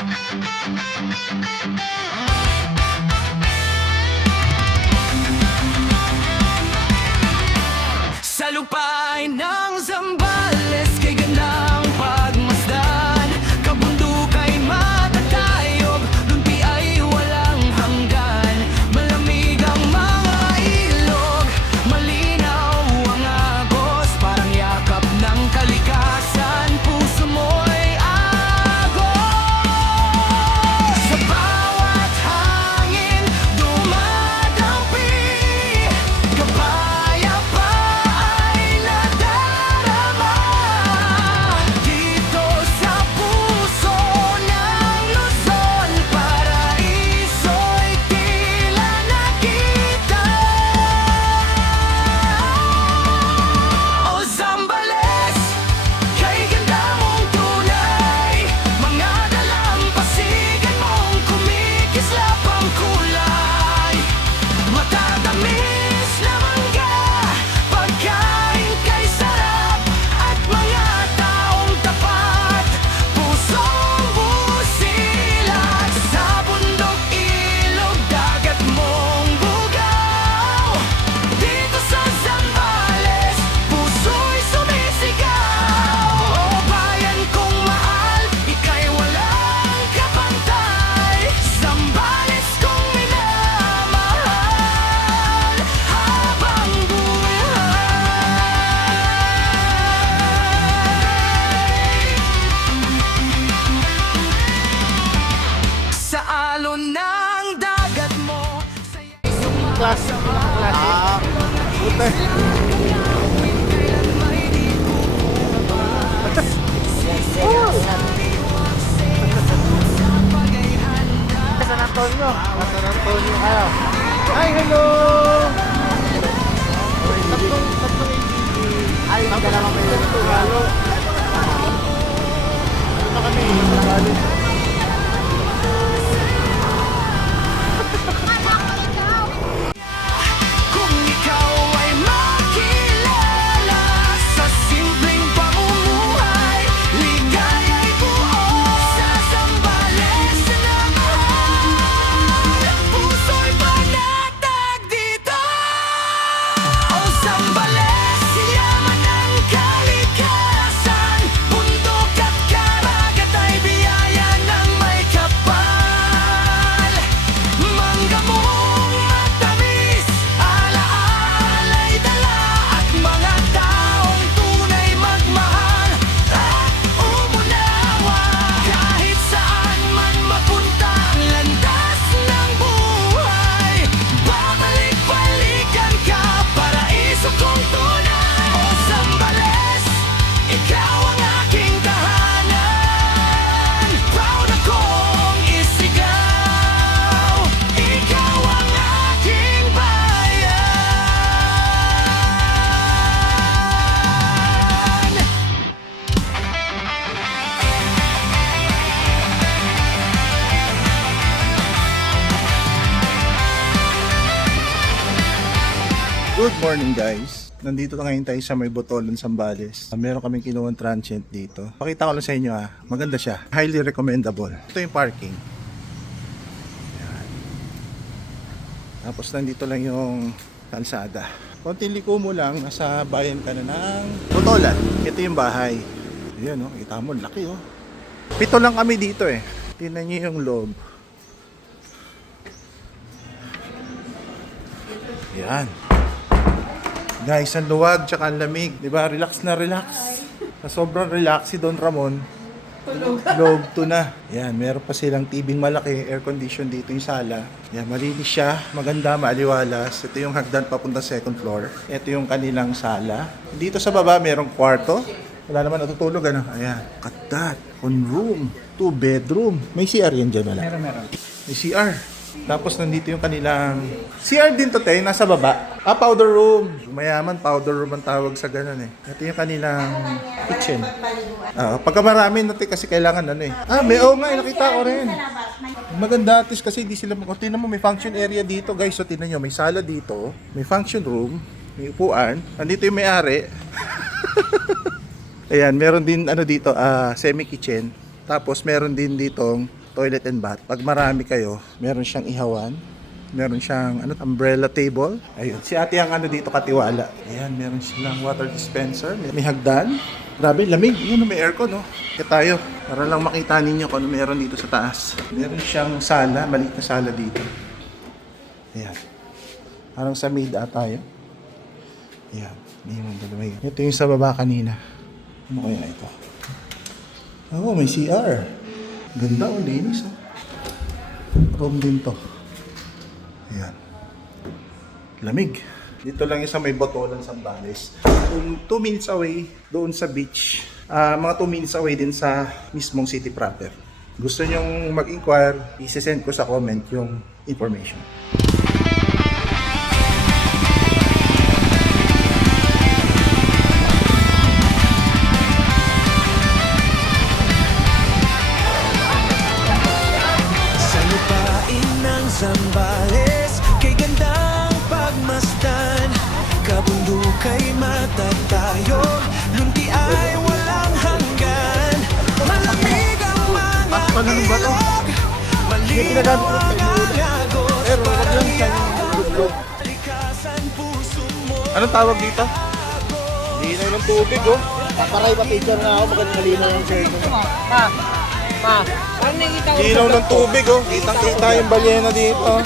Sa lupain ng Zambales kay gandang pagmasdan, kabundukay matatayog, lumpi ay walang hanggan. Malamig ang mga ilog, malinaw ang agos, parang yakap ng kalikasan, puso mo'y agos. Sa bawat hangin dumadampi, kapayapaan nadarama. Dito sa puso ng Luzon, paraiso'y tila nakita. O Zambales, kay ganda mong tunay, mga dalampasigan mong kumikislap ang kulay. Matatamis na mangga, pagkain kay sarap, at mga taong tapat, pusong busilak. Sa bundok, ilog, dagat mong bugaw, dito sa Zambales, puso'y sumisigaw. O bayan kong mahal, ika'y walang kapantay, Zambales kong minamahal habang buhay. Sa alon ng dagat mo, saya'y Class. Puta. San Antonio. San Antonio. Ayaw. Hi, hello! Tatlong ABG. Ay, dalawa kayo. Halo. Ano na kami? Bali. kung ikaw ay makilala sa simpleng pamumuhay, ligaya'y buo sa Zambales na mahal. Puso'y panatag dito. O Zambales, yaman ng kalikasan, bundok at karagat ay biyaya ng may kapal. Mangga mong matamis, alaala'y dala, at mga taong tunay magmahal at umunawa. Kahit saan man mapunta ang landas ng buhay, babalik-balikan ka, paraiso kong tunay. O Zambales, ikaw ang aking tahanan, proud akong isigaw, ikaw ang aking bayan. Good morning guys. Nandito na ngayon tayo sa may Botolan, Zambales. Meron kaming kinuwang transient dito. Pakita ko lang sa inyo maganda siya. Highly recommendable. Ito yung parking. Yan. Tapos nandito lang yung kalsada. Konting liko mo lang, nasa bayan ka na ng Botolan. Ito yung bahay. Ayan kita mo, laki 7 lang kami dito Tingnan nyo yung loob. Yan. Guys, ang luwag tsaka ang lamig, 'di ba? Relax na relax. Sa sobrang relax si Don Ramon. Log to na. Yan, meron pa silang tibing malaki, air condition dito yung sala. Yan, malinis siya, maganda, maaliwalas. Ito yung hagdan papunta second floor. Ito yung kanilang sala. Dito sa baba merong kwarto. Wala naman natutulog Ayan, cut that. On room, 2 bedroom. May CR yan dyan, wala? Meron. May CR. Tapos nandito yung kanilang CR din to nasa baba. Powder room. Mayaman, powder room ang tawag sa ganun Ito yung kanilang kitchen. Pagka marami natin kasi kailangan may nakita ko rin. Maganda at least kasi di sila tingnan mo may function area dito guys. So tingnan nyo, may sala dito, may function room, may upuan. Nandito yung may-ari. Ayan, meron din dito, semi-kitchen. Tapos meron din ditong toilet and bath. Pag marami kayo, meron siyang ihawan. Meron siyang umbrella table. Ayun, si ate ang dito katiwala. Ayan, meron silang water dispenser. May hagdan. Grabe, lamig. Yun, may aircon, no? Kaya tayo, para lang makita ninyo kung ano meron dito sa taas. Meron siyang sala, maliit na sala dito. Ayan. Parang sa maid tayo. Ayan, may ito yung sa baba kanina. Ano kaya ito? Oh, may CR. Ganda, linis, oh. Room din to. Ayan. Lamig. Dito lang yung sa may Botolan, Zambales. 2 minutes away doon sa beach. Mga 2 minutes away din sa mismong city proper. Gusto nyong mag-inquire, isi-send ko sa comment yung information. Sa lupain ng Zambales, kay gandang pagmasdan, kabundukay matatayo, lunti ay walang hanggan. Malamig ang mga ilog, malinaw ang agos, parang yakap, likasan puso mo. Anong tawag dito? Linaw ng tubig, oh. Paparay pa picture nga ako, magandang yung shirt mo. Linaw ng tubig, oh. Kitang-kita yung balyena dito.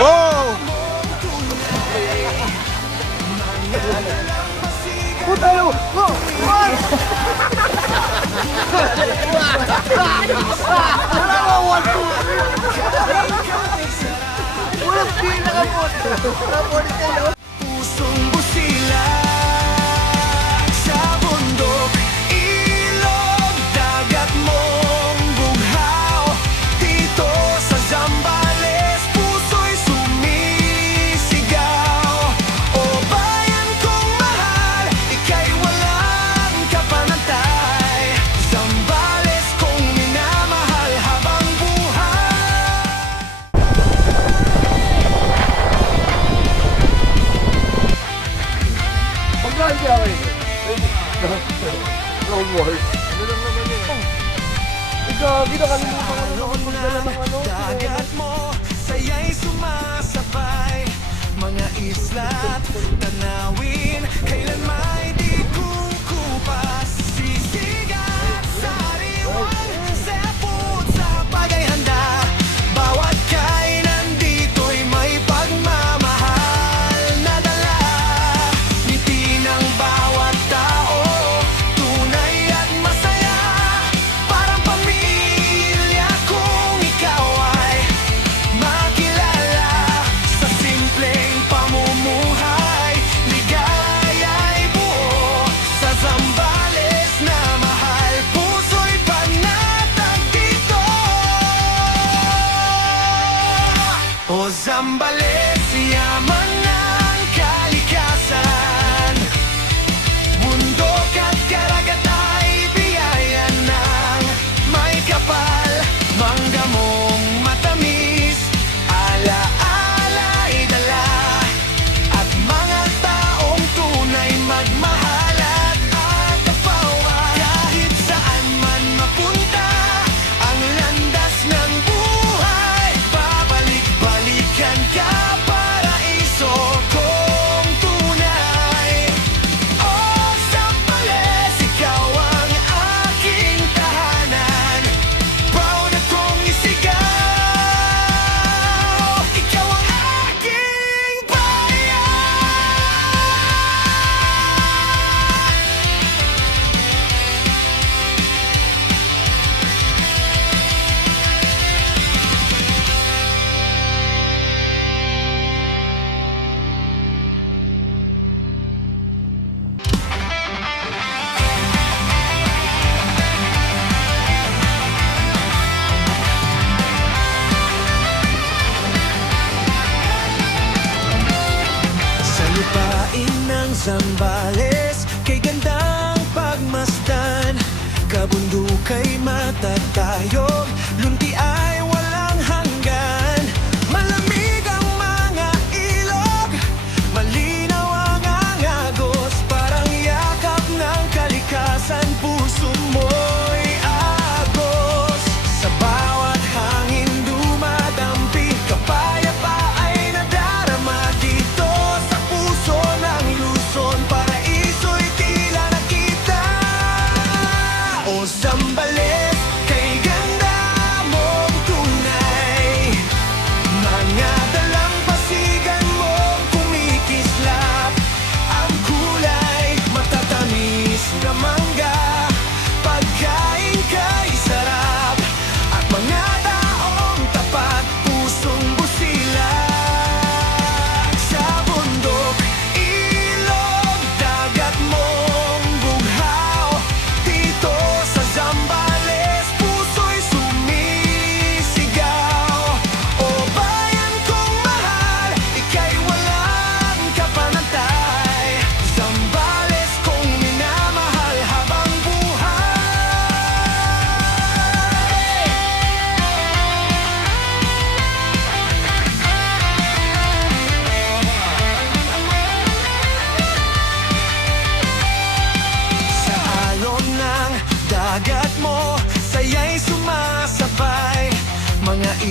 Wow! Putayo! Go! One! Wala ka, 1, 2! Walang pinakamot! Napulit kayo! Pusong busilak sa bundok, ilog, dagat mong bughaw. Dito sa Zambales, puso'y sumisigaw. O bayan kong mahal, ika'y walang kapanantay. Zambales kong minamahal habang buhay. Pagkaan siya ako eh. Long word. Ano lang naman yun? Gagi, nakalimutan ko na naman magdala ng ano. Dagat mo, saya'y sumasabay. Mga isla't tanawin, kailan may di kukupas. Sisigat sa ariwan, seput sa hapag ay handa. Bawat kainan dito'y may pagmamahal na dala. Ngiti ng bawat tao, tunay at masaya. Parang pamilya kung ikaw ay makilala. Sa simpleng pamumuhay, ligaya'y buo. Sa Zambales na mahal, puso'y panatag dito. O Zambales, yaman ng kalikasan. Bundok at karagat ay biyaya ng may kapal. Mangga mong matamis, ala-ala'y dala. At mga taong tunay magmahal at agapawa. Kahit saan man mapunta, ang landas ng buhay, babalik-balikan ka, paraiso kong tunay. O Zambales, ikaw ang aking tahanan. Proud akong isigaw, ikaw ang aking bayan. Sa lupain ng Zambales, kay gandang pagmasdan, kabundukay matatayog, lunti ay walang hanggan. Malamig ang mga ilog, malinaw ang agos, parang yakap na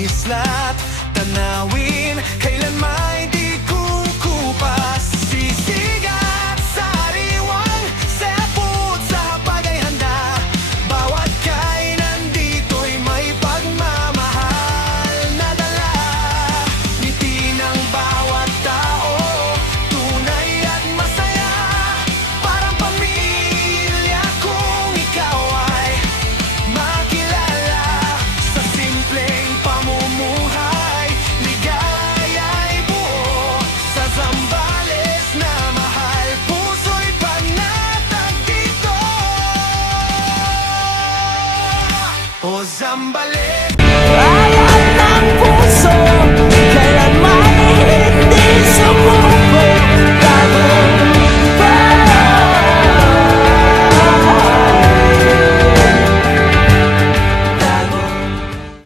isla't tanawin, kailanman di kukupas. Sisigat sa ariwang, seput sa hapag ay handa. Bawat kainan dito'y may pagmamahal na dala. Ngiti ng bawat tao, tunay at masaya. Parang pamilya kung ikaw ay makilala. Sa simpleng pamumuhay, ligaya'y buo. Sa Zambales na mahal, puso'y panatag dito. O Zambales.